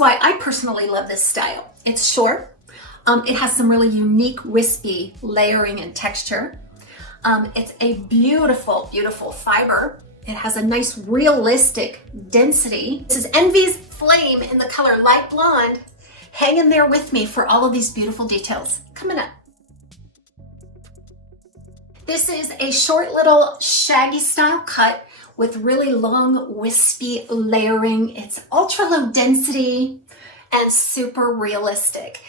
why I personally love this style. It's short. It has some really unique wispy layering and texture. It's a beautiful, beautiful fiber. It has a nice realistic density. This is Envy's Flame in the color light blonde. Hang in there with me for all of these beautiful details coming up. This is a short little shaggy style cut with really long wispy layering. It's ultra low density and super realistic.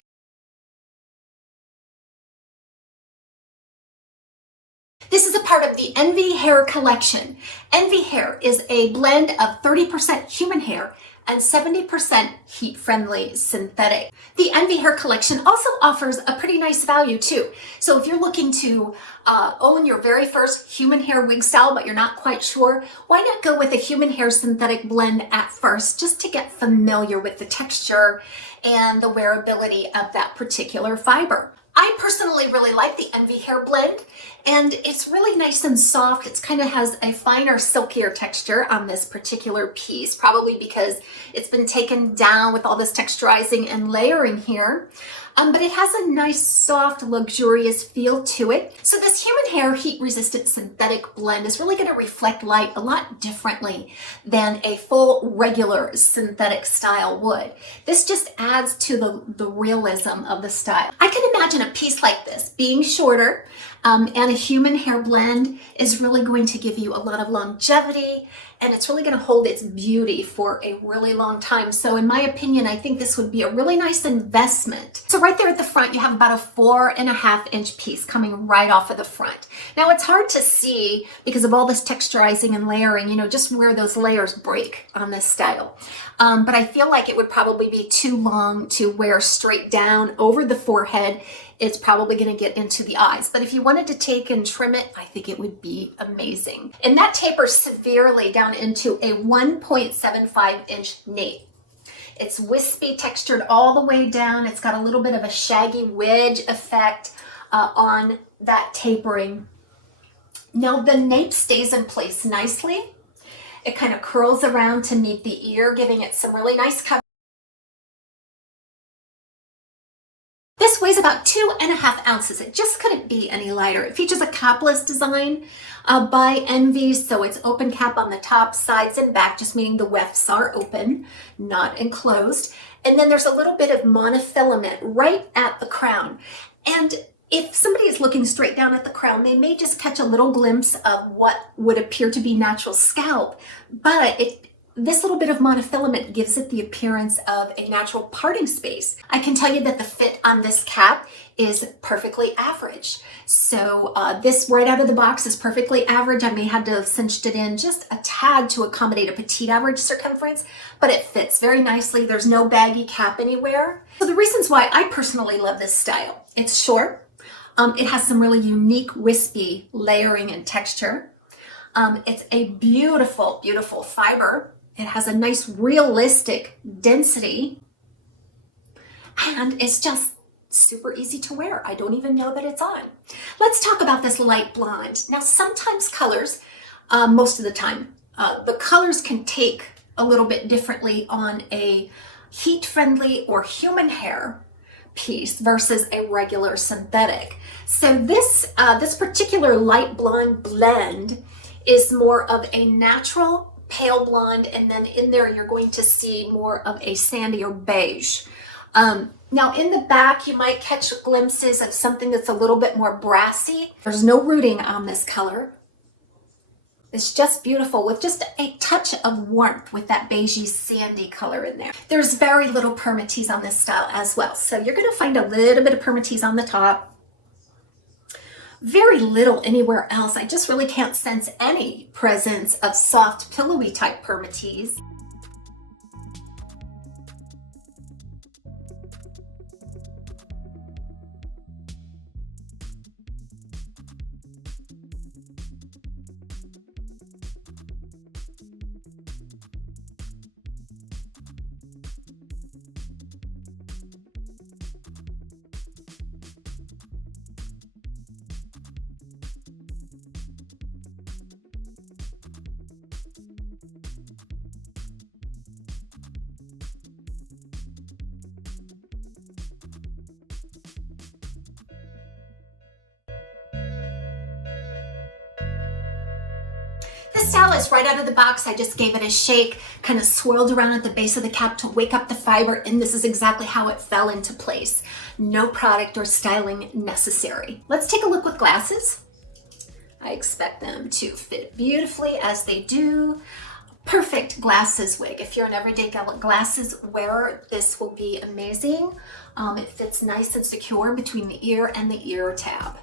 This is a part of the Envy Hair collection. Envy Hair is a blend of 30% human hair and 70% heat-friendly synthetic. The Envy Hair collection also offers a pretty nice value too. So if you're looking to own your very first human hair wig style, but you're not quite sure, why not go with a human hair synthetic blend at first, just to get familiar with the texture and the wearability of that particular fiber. I personally really like the Envy Hair blend, and it's really nice and soft. It kind of has a finer, silkier texture on this particular piece, probably because it's been taken down with all this texturizing and layering here. But it has a nice, soft, luxurious feel to it. So this human hair heat-resistant synthetic blend is really going to reflect light a lot differently than a full, regular synthetic style would. This just adds to the realism of the style. I can imagine a piece like this being shorter, and a human hair blend is really going to give you a lot of longevity, and it's really going to hold its beauty for a really long time. So in my opinion, I think this would be a really nice investment. So right there at the front, you have about a 4.5-inch piece coming right off of the front. Now it's hard to see because of all this texturizing and layering, you know, just where those layers break on this style. But I feel like it would probably be too long to wear straight down over the forehead. It's probably going to get into the eyes. But if you wanted to take and trim it, I think it would be amazing. And that tapers severely down into a 1.75-inch nape. It's wispy textured all the way down. It's got a little bit of a shaggy wedge effect on that tapering. Now the nape stays in place nicely. It kind of curls around to meet the ear, giving it some really nice coverage. This weighs about 2.5 ounces. It just couldn't be any lighter. It features a capless design by Envy, so it's open cap on the top, sides, and back, just meaning the wefts are open, not enclosed. And then there's a little bit of monofilament right at the crown. And if somebody is looking straight down at the crown, they may just catch a little glimpse of what would appear to be natural scalp, but this little bit of monofilament gives it the appearance of a natural parting space. I can tell you that the fit on this cap is perfectly average. So this right out of the box is perfectly average. I may have to have cinched it in just a tad to accommodate a petite average circumference, but it fits very nicely. There's no baggy cap anywhere. So the reasons why I personally love this style: it's short. It has some really unique wispy layering and texture. It's a beautiful, beautiful fiber. It has a nice realistic density, and it's just super easy to wear. I don't even know that it's on. Let's talk about this light blonde. Now, sometimes colors, most of the time, the colors can take a little bit differently on a heat-friendly or human hair piece versus a regular synthetic. So this particular light blonde blend is more of a natural pale blonde, and then in there you're going to see more of a sandy or beige. Now in the back you might catch glimpses of something that's a little bit more brassy. There's no rooting on this color. It's just beautiful with just a touch of warmth with that beigey sandy color in there. There's very little permatease on this style as well. So you're going to find a little bit of permatease on the top. Very little anywhere else. I just really can't sense any presence of soft, pillowy type permatease. The style is right out of the box. I just gave it a shake, kind of swirled around at the base of the cap to wake up the fiber, and this is exactly how it fell into place. No product or styling necessary. Let's take a look with glasses. I expect them to fit beautifully as they do. Perfect glasses wig. If you're an everyday glasses wearer, this will be amazing. It fits nice and secure between the ear and the ear tab.